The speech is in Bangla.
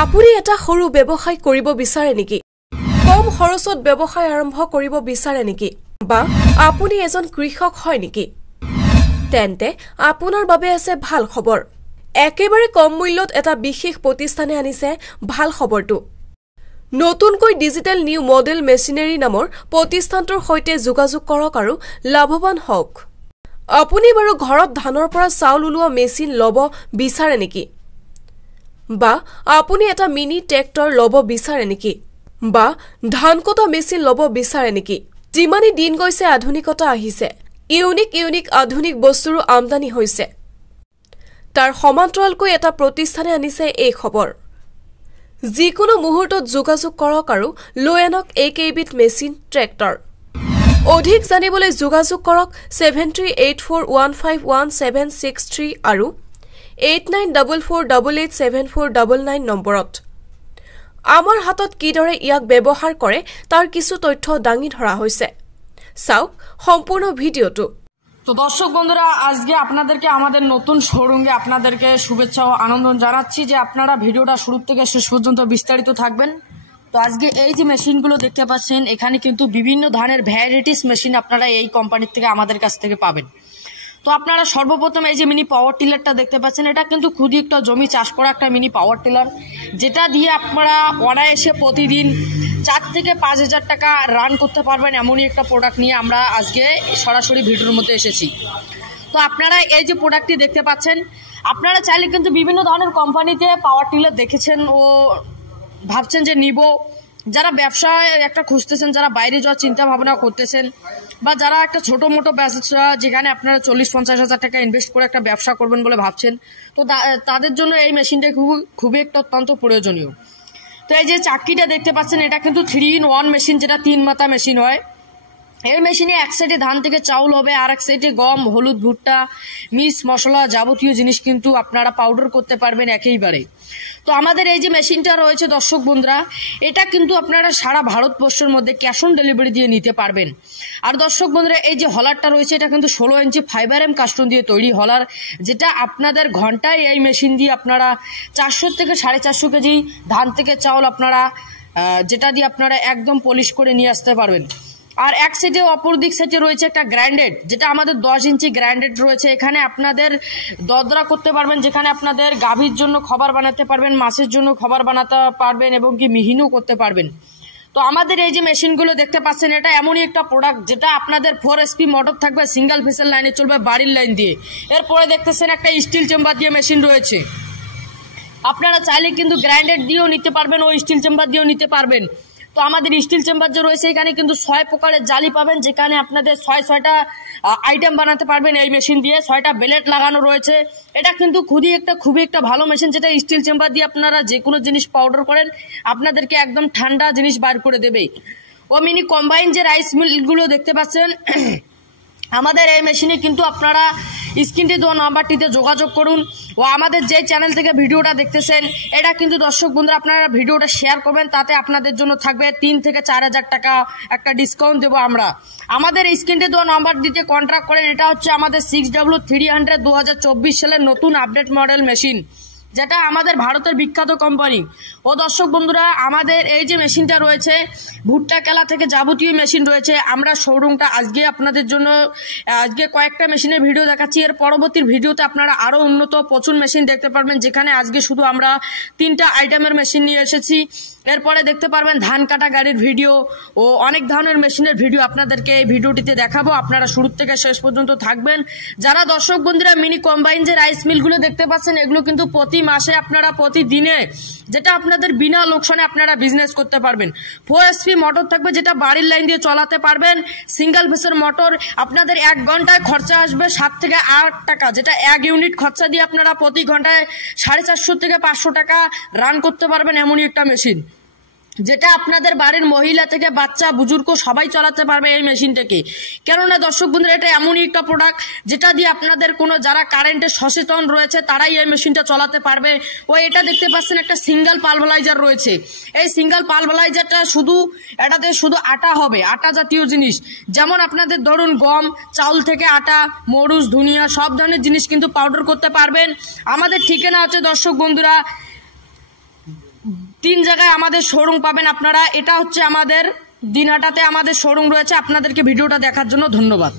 আপুনি এটা সৰু ব্যৱসায় কৰিব বিচাৰে নেকি? কম খৰচত ব্যৱসায় আৰম্ভ কৰিব বিচাৰে নেকি? বা আপুনি এজন কৃষক হয় নেকি? তেন্তে আপোনাৰ বাবে আছে ভাল খবৰ। একেবাৰে কম মূল্যত এটা বিশেষ প্ৰতিষ্ঠানে আনিছে ভাল খবৰটো। নতুনকৈ ডিজিটেল নিউ মডেল মেচিনাৰী নামৰ প্ৰতিষ্ঠানটোৰ সৈতে যোগাযোগ কৰক আৰু লাভৱান হওক। আপুনি বাৰু ঘৰত ধানৰ পৰা চাউল ওলোৱা মেচিন ল'ব বিচাৰে নেকি? বা আপুনি এটা মিনি ট্ৰেক্টৰ ল'ব বিচাৰে নেকি? বা ধান কটা মেচিন ল'ব বিচাৰে নেকি? যিমানে দিন গৈছে আধুনিকতা আহিছে, ইউনিক আধুনিক বস্তুৰো আমদানি হৈছে। তাৰ সমান্তৰালকৈ এটা প্ৰতিষ্ঠানে আনিছে এই খবৰ। যিকোনো মুহূৰ্তত যোগাযোগ কৰক আৰু লৈ আনক এইকেইবিধ মেচিন ট্ৰেক্টৰ। অধিক জানিবলৈ যোগাযোগ কৰক 7384151763 আৰু 8944887499 নম্বৰত। আমাৰ হাতত কিদৰে ইয়াক ব্যৱহাৰ কৰে তাৰ কিছু তথ্য দাঙি ধৰা হৈছে। চাওক সম্পূৰ্ণ ভিডিওটো। তো দর্শক বন্ধুরা, আজকে আপনাদেরকে আমাদের নতুন শোরুমে আপনাদেরকে শুভেচ্ছা ও আনন্দ জানাচ্ছি যে আপনারা ভিডিওটা শুরু থেকে শেষ পর্যন্ত বিস্তারিত থাকবেন। তো আজকে এই যে মেশিনগুলো দেখতে পাচ্ছেন, এখানে কিন্তু বিভিন্ন ধরনের ভ্যারাইটিস মেশিন আপনারা এই কোম্পানির থেকে আমাদের কাছ থেকে পাবেন। তো আপনারা সর্বপ্রথম এই যে মিনি পাওয়ার টিলারটা দেখতে পাচ্ছেন, এটা কিন্তু খুবই একটা জমি চাষ করা একটা মিনি পাওয়ার টিলার, যেটা দিয়ে আপনারা অনায়াসে প্রতিদিন 4 থেকে 5,000 টাকা রান করতে পারবেন। এমনই একটা প্রোডাক্ট নিয়ে আমরা আজকে সরাসরি ভিডিওর মধ্যে এসেছি। তো আপনারা এই যে প্রোডাক্টটি দেখতে পাচ্ছেন, আপনারা চাইলে কিন্তু বিভিন্ন ধরনের কোম্পানিতে পাওয়ার টিলার দেখেছেন ও ভাবছেন যে নিব। যারা ব্যবসায় একটা খুঁজতেছেন, যারা বাইরে যাওয়ার চিন্তা ভাবনা করতেছেন, বা যারা একটা ছোট মোটো ব্যবসা যেখানে আপনারা 40-50 হাজার টাকা ইনভেস্ট করে একটা ব্যবসা করবেন বলে ভাবছেন, তো তাদের জন্য এই মেশিনটা খুবই একটা অত্যন্ত প্রয়োজনীয়। তো এই যে চাক্কিটা দেখতে পাচ্ছেন, এটা কিন্তু 3-in-1 মেশিন, যেটা 3 মাথা মেশিন হয়। এই মেশিনে এক সাইডে ধান থেকে চাউল হবে, আর এক সাইডে গম, হলুদ, ভুট্টা, মিক্স মশলা যাবতীয় জিনিস কিন্তু আপনারা পাউডার করতে পারবেন একেবারে। তো আমাদের এই যে মেশিনটা রয়েছে দর্শক বন্ধুরা, এটা কিন্তু আপনারা সারা ভারতবর্ষের মধ্যে ক্যাশ অন ডেলিভারি দিয়ে নিতে পারবেন। আর দর্শক বন্ধুরা, এই যে হলারটা রয়েছে, এটা কিন্তু 16 ইঞ্চি ফাইবার এম কাস্টন দিয়ে তৈরি হলার, যেটা আপনাদের ঘন্টায় এই মেশিন দিয়ে আপনারা 400 থেকে 450 কেজি ধান থেকে চাউল আপনারা যেটা দিয়ে আপনারা একদম পলিশ করে নিয়ে আসতে পারবেন। আর এক সাইডে অপর দিক সাইডে রয়েছে একটা গ্রাইন্ডেড, যেটা আমাদের 10 ইঞ্চি গ্রাইন্ডেড রয়েছে। এখানে আপনাদের দদরা করতে পারবেন, যেখানে আপনাদের গাভীর জন্য খাবার বানাতে পারবেন, মাছের জন্য খাবার বানাতে পারবেন এবং কি মিহিনও করতে পারবেন। তো আমাদের এই যে মেশিনগুলো দেখতে পাচ্ছেন, এটা এমনই একটা প্রোডাক্ট যেটা আপনাদের 4 HP মোটর থাকবে, সিঙ্গেল ফেসের লাইনে চলবে, বাড়ির লাইন দিয়ে। এরপরে দেখতেছেন একটা স্টিল চেম্বার দিয়ে মেশিন রয়েছে। আপনারা চাইলে কিন্তু গ্রাইন্ডেড দিয়েও নিতে পারবেন ও স্টিল চেম্বার দিয়েও নিতে পারবেন। তো আমাদের স্টিল চেম্বার যে রয়েছে, এখানে কিন্তু 6 প্রকারের জালি পাবেন, যেখানে আপনাদের 6টা আইটেম বানাতে পারবেন এই মেশিন দিয়ে। 6টা ব্লেড লাগানো রয়েছে। এটা কিন্তু খুবই একটা ভালো মেশিন, যেটা স্টিল চেম্বার দিয়ে আপনারা যে কোনো জিনিস পাউডার করেন, আপনাদেরকে একদম ঠান্ডা জিনিস বার করে দেবে। ও মিনি কম্বাইন যে রাইস মিলগুলো দেখতে পাচ্ছেন, আমাদের এই মেশিনে কিন্তু আপনারা স্ক্রিনে দেওয়া নাম্বারটিতে যোগাযোগ করুন। ও আমাদের যে চ্যানেল থেকে ভিডিওটা দেখতেছেন, এটা কিন্তু দর্শক বন্ধুরা আপনারা ভিডিওটা শেয়ার করবেন, তাতে আপনাদের জন্য থাকবে 3 থেকে 4,000 টাকা একটা ডিসকাউন্ট দেবো আমরা। আমাদের স্ক্রিনে দেওয়া নাম্বার দিতে কন্ট্যাক্ট করেন। এটা হচ্ছে আমাদের 6W300 2024 সালের নতুন আপডেট মডেল মেশিন, যেটা আমাদের ভারতের বিখ্যাত কোম্পানি। ও দর্শক বন্ধুরা, আমাদের এই যে মেশিনটা রয়েছে, ভুট্টা কেলা থেকে যাবতীয় মেশিন রয়েছে। আমরা শোরুমটা আজকে আপনাদের জন্য আজকে কয়েকটা মেশিনের ভিডিও দেখাচ্ছি। এর পরবর্তী ভিডিওতে আপনারা আরও উন্নত প্রচুর মেশিন দেখতে পারবেন, যেখানে আজকে শুধু আমরা 3টা আইটেমের মেশিন নিয়ে এসেছি। এরপরে দেখতে পারবেন ধান কাটা গাড়ির ভিডিও ও অনেক ধরনের মেশিনের ভিডিও আপনাদেরকে এই ভিডিওটিতে দেখাবো। আপনারা শুরু থেকে শেষ পর্যন্ত থাকবেন। যারা দর্শক বন্ধুরা মিনি কম্বাইন যে রাইস মিলগুলো দেখতে পাচ্ছেন, এগুলো কিন্তু প্রতি মাসে আপনারা প্রতিদিনে, যেটা আপনাদের বিনা লোকসানে আপনারা বিজনেস করতে পারবেন। 4 HP মোটর থাকবে, যেটা বাড়ির লাইন দিয়ে চালাতে পারবেন। সিঙ্গেল ফেসের মোটর, আপনাদের 1 ঘন্টায় খরচা আসবে 7 থেকে 8 টাকা, যেটা 1 ইউনিট খরচা দিয়ে আপনারা প্রতি ঘন্টায় 450 থেকে 500 টাকা রান করতে পারবেন। এমনই একটা মেশিন, যেটা আপনাদের বাড়ির মহিলা থেকে বাচ্চা বুজুর্গ সবাই চালাতে পারবে এই মেশিনটাকে। কেননা দর্শক বন্ধুরা, এটা এমনই একটা প্রোডাক্ট যেটা দিয়ে আপনাদের কোনো যারা কারেন্টে সচেতন রয়েছে তারাই এই মেশিনটা চালাতে পারবে। ও এটা দেখতে পাচ্ছেন একটা সিঙ্গেল পালভালাইজার রয়েছে। এই সিঙ্গেল পালভালাইজারটা এটাতে শুধু আটা হবে, আটা জাতীয় জিনিস, যেমন আপনাদের ধরুন গম, চাউল থেকে আটা, মরুচ, ধনিয়া সব ধরনের জিনিস কিন্তু পাউডার করতে পারবেন। আমাদের ঠিকানা হচ্ছে দর্শক বন্ধুরা 3 জায়গায় আমাদের শোরুম পাবেন আপনারা। এটা হচ্ছে আমাদের দিনহাটাতে আমাদের শোরুম রয়েছে। আপনাদেরকে ভিডিওটা দেখার জন্য ধন্যবাদ।